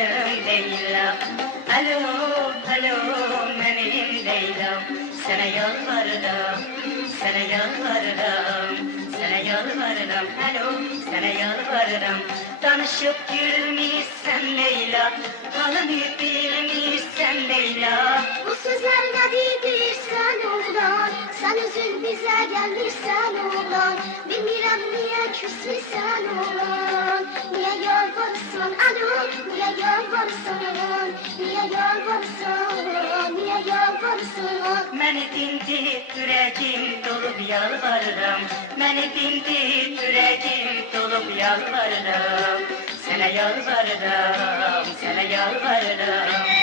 canım Leyla. Alo, alo benim Leyla'm. Sana yalvarırım, sana yalvarırım, sana yalvarırım. Alo, sana yalvarırım. Tanışıp gülmüşsen Leyla, halımı bilmişsen Leyla. Bu sözler ne değilsen oğlan, sen üzül bize gelmişsen oğlan. Bilmirəm niye küsmüşsen oğlan, niye yalvarırsan alo, niye yalvarırsan, niye yalvarırsan, niye yalvarırsan. Beni dindir yüreğim dolup yalvarırım. Beni dindir yüreğim dolup yalvarırım. Sana yalvarırım, sana yalvarırım.